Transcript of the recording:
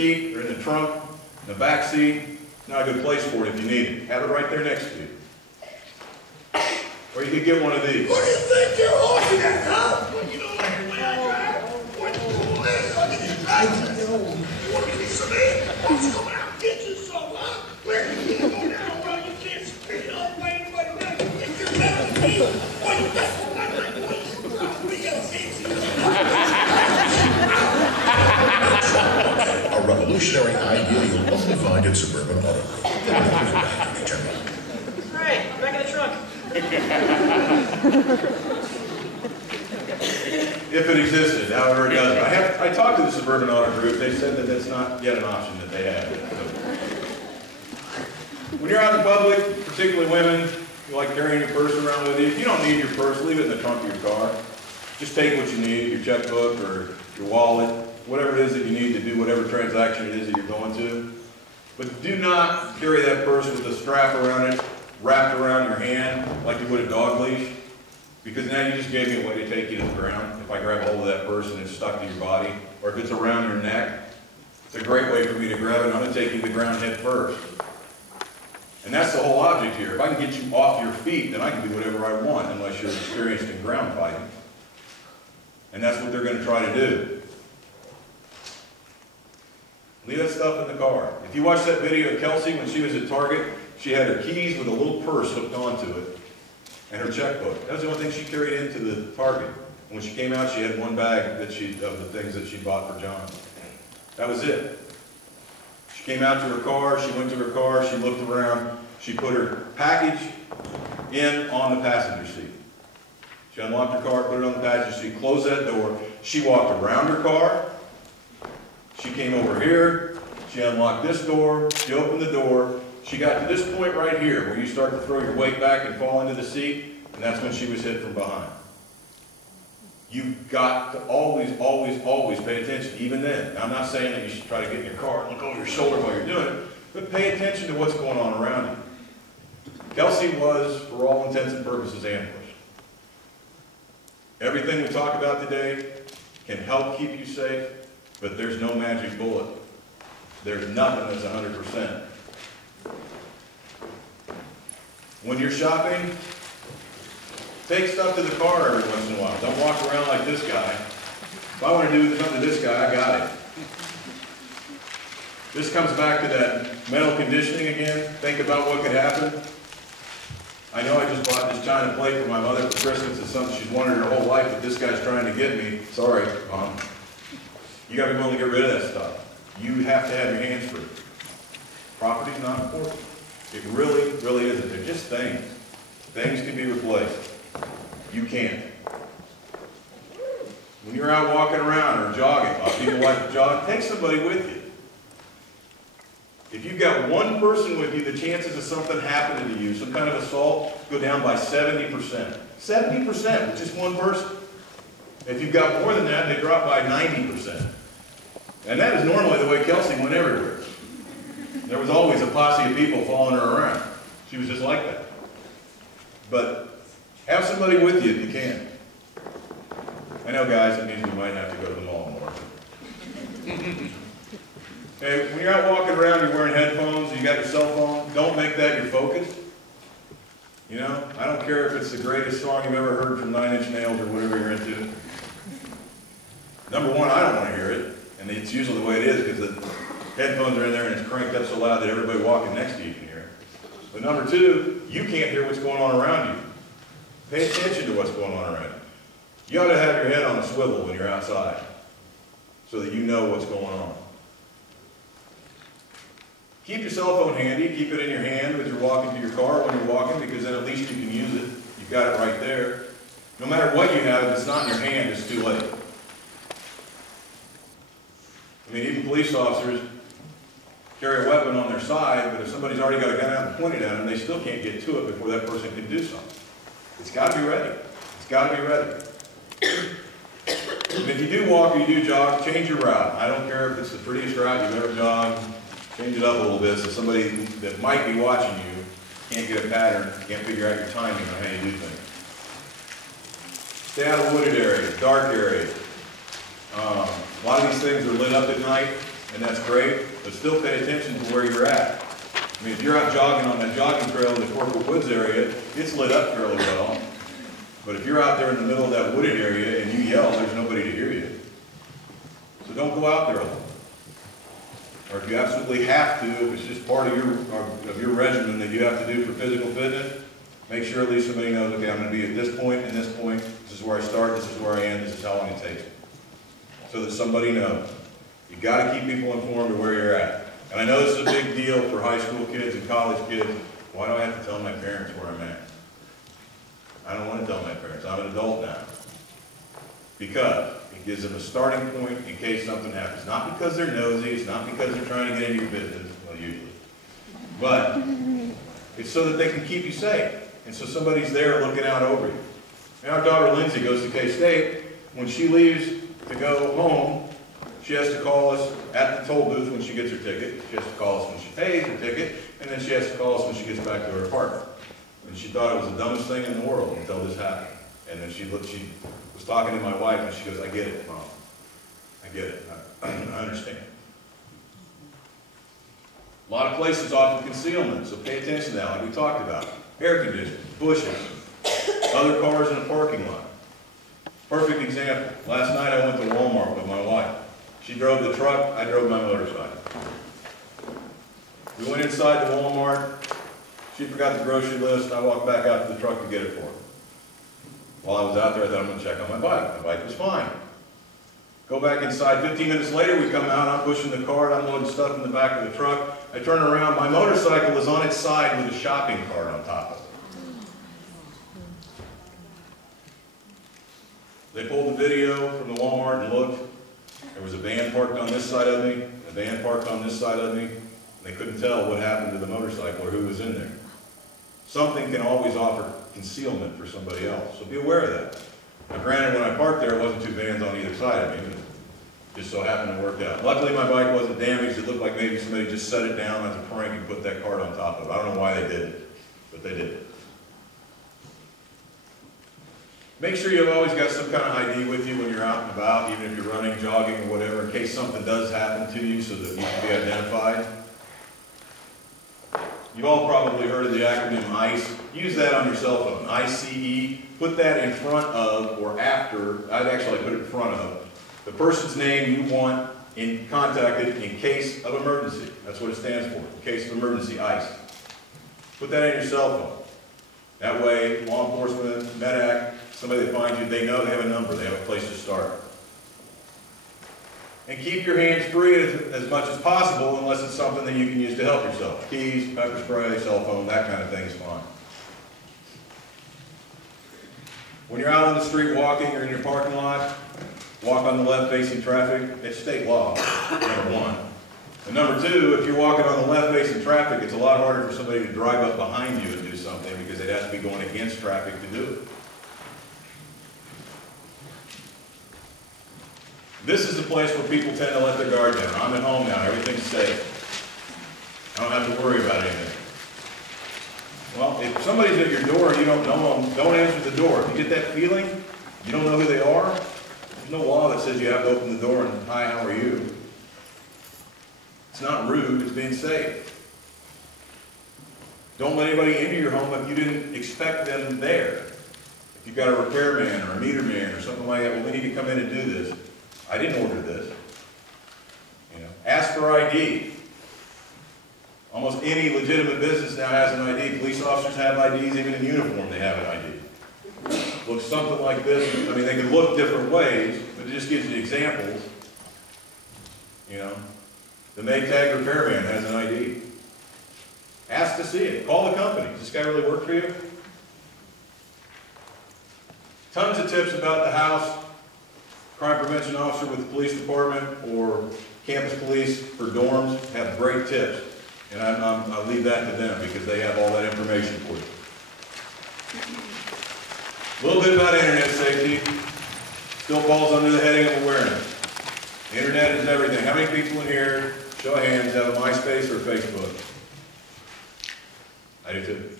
seat or in the trunk, in the back seat. Not a good place for it if you need it. Have it right there next to you. Or you could get one of these. What do you think you're looking at, huh? You don't like the way I drive? What do you want? Look at these license. You want to get some in? Why don't you come out and get you some, huh? Where you can't go down, bro? You can't speed up. Why anybody down? You think you're better than me? What do you think? I'm like, we got a revolutionary idea you'll only find in suburban auto. Alright, back in the trunk. If it existed, however it doesn't. I talked to the Suburban Auto Group. They said that that's not yet an option that they have. When you're out in public, particularly women, you like carrying your purse around with you. If you don't need your purse, leave it in the trunk of your car. Just take what you need, your checkbook or your wallet, whatever it is that you need to do whatever transaction it is that you're going to. But do not carry that purse with a strap around it, wrapped around your hand like you would a dog leash, because now you just gave me a way to take you to the ground. If I grab hold of that purse and it's stuck to your body, or if it's around your neck, it's a great way for me to grab it and I'm going to take you to the ground head first. And that's the whole object here. If I can get you off your feet, then I can do whatever I want unless you're experienced in ground fighting. And that's what they're going to try to do. Leave that stuff in the car. If you watch that video of Kelsey when she was at Target, she had her keys with a little purse hooked onto it and her checkbook. That was the only thing she carried into the Target. And when she came out, she had one bag that of the things that she bought for John. That was it. She came out to her car, she went to her car, she looked around, she put her package in on the passenger seat. She unlocked her car, put it on the passenger seat, closed that door. She walked around her car. She came over here. She unlocked this door. She opened the door. She got to this point right here where you start to throw your weight back and fall into the seat, and that's when she was hit from behind. You've got to always, always, always pay attention, even then. Now, I'm not saying that you should try to get in your car and look over your shoulder while you're doing it, but pay attention to what's going on around you. Kelsey was, for all intents and purposes, ambushed. Everything we talk about today can help keep you safe, but there's no magic bullet. There's nothing that's 100%. When you're shopping, take stuff to the car every once in a while. Don't walk around like this guy. If I want to do something to this guy, I got it. This comes back to that mental conditioning again. Think about what could happen. I know I just bought this china plate for my mother for Christmas. It's something she's wanted her whole life, but this guy's trying to get me. Sorry, Mom. You got to be willing to get rid of that stuff. You have to have your hands free. Property's not important. It really, really isn't. They're just things. Things can be replaced. You can't. When you're out walking around or jogging, a lot of people like to jog, take somebody with you. If you've got one person with you, the chances of something happening to you, some kind of assault, go down by 70%. 70% with just one person. If you've got more than that, they drop by 90%. And that is normally the way Kelsey went everywhere. There was always a posse of people following her around. She was just like that. But have somebody with you if you can. I know, guys, it means we might have to go to the mall more. Hey, when you're out walking around, you're wearing headphones, you got your cell phone, don't make that your focus. You know, I don't care if it's the greatest song you've ever heard from 9 Inch Nails or whatever you're into. Number one, I don't want to hear it, and it's usually the way it is because the headphones are in there and it's cranked up so loud that everybody walking next to you can hear it. But number two, you can't hear what's going on around you. Pay attention to what's going on around you. You ought to have your head on a swivel when you're outside so that you know what's going on. Keep your cell phone handy. Keep it in your hand as you're walking to your car when you're walking, because then at least you can use it. You've got it right there. No matter what you have, if it's not in your hand, it's too late. I mean, even police officers carry a weapon on their side, but if somebody's already got a gun out and pointed at them, they still can't get to it before that person can do something. It's got to be ready. It's got to be ready. And if you do walk or you do jog, change your route. I don't care if it's the prettiest route you've ever jogged. Change it up a little bit so somebody that might be watching you can't get a pattern, can't figure out your timing on how you do things. Stay out of wooded areas, dark areas. A lot of these things are lit up at night. and that's great, but still pay attention to where you're at. I mean, if you're out jogging on that jogging trail in the Corporal Woods area, it's lit up fairly well. But if you're out there in the middle of that wooded area and you yell, there's nobody to hear you. So don't go out there alone. Or if you absolutely have to, if it's just part of your regimen that you have to do for physical fitness, make sure at least somebody knows, okay, I'm going to be at this point and this point. This is where I start, this is where I end, this is how long it takes. So that somebody knows. You got to keep people informed of where you're at. And I know this is a big deal for high school kids and college kids. Why do I have to tell my parents where I'm at? I don't want to tell my parents. I'm an adult now. Because it gives them a starting point in case something happens. Not because they're nosy, it's not because they're trying to get into your business, well, usually. But it's so that they can keep you safe. And so somebody's there looking out over you. And our daughter Lindsay goes to K-State. When she leaves to go home, she has to call us at the toll booth when she gets her ticket. She has to call us when she pays her ticket. And then she has to call us when she gets back to her apartment. And she thought it was the dumbest thing in the world until this happened. And then she was talking to my wife and she goes, I get it, Mom. I get it. I understand. A lot of places offer concealment, so pay attention to that, like we talked about. Air conditioning, bushes, other cars in a parking lot. Perfect example. Last night I went to Walmart with my wife. She drove the truck, I drove my motorcycle. We went inside the Walmart. She forgot the grocery list, and I walked back out to the truck to get it for her. While I was out there, I thought I'm going to check on my bike. My bike was fine. Go back inside. 15 minutes later, we come out. I'm pushing the cart. I'm loading stuff in the back of the truck. I turn around. My motorcycle is on its side with a shopping cart on top of it. They pulled the video from the Walmart and looked. There was a van parked on this side of me, a van parked on this side of me. And they couldn't tell what happened to the motorcycle or who was in there. Something can always offer concealment for somebody else, so be aware of that. Now granted, when I parked there, it wasn't two vans on either side of me, but just so happened to work out. Luckily, my bike wasn't damaged. It looked like maybe somebody just set it down as a prank and put that cart on top of it. I don't know why they did it, but they did it. Make sure you've always got some kind of ID with you when you're out and about, even if you're running, jogging, or whatever, in case something does happen to you so that you can be identified. You've all probably heard of the acronym ICE. Use that on your cell phone, ICE. Put that in front of or after, I'd actually put it in front of, the person's name you want contacted in case of emergency. That's what it stands for, in case of emergency, ICE. Put that in your cell phone. That way, law enforcement, MEDAC, somebody that finds you, they know they have a number, they have a place to start. And keep your hands free as much as possible unless it's something that you can use to help yourself. Keys, pepper spray, cell phone, that kind of thing is fine. When you're out on the street walking or in your parking lot, walk on the left facing traffic. It's state law, number one. And number two, if you're walking on the left facing traffic, it's a lot harder for somebody to drive up behind you and do something because they'd have to be going against traffic to do it. This is a place where people tend to let their guard down. I'm at home now, everything's safe. I don't have to worry about anything. Well, if somebody's at your door and you don't know them, don't answer the door. If you get that feeling, you don't know who they are, there's no law that says you have to open the door and, hi, how are you? It's not rude, it's being safe. Don't let anybody into your home if you didn't expect them there. If you've got a repairman or a meter man or something like that, well, we need to come in and do this. I didn't order this. You know, ask for ID. Almost any legitimate business now has an ID. Police officers have IDs, even in uniform they have an ID. Looks something like this. I mean, they can look different ways, but it just gives you examples. You know, the Maytag repairman has an ID. Ask to see it. Call the company. Does this guy really work for you? Tons of tips about the house. Crime prevention officer with the police department or campus police for dorms have great tips. And I'll leave that to them because they have all that information for you. A little bit about internet safety. Still falls under the heading of awareness. The internet is everything. How many people in here, show of hands, have a MySpace or a Facebook? I do too.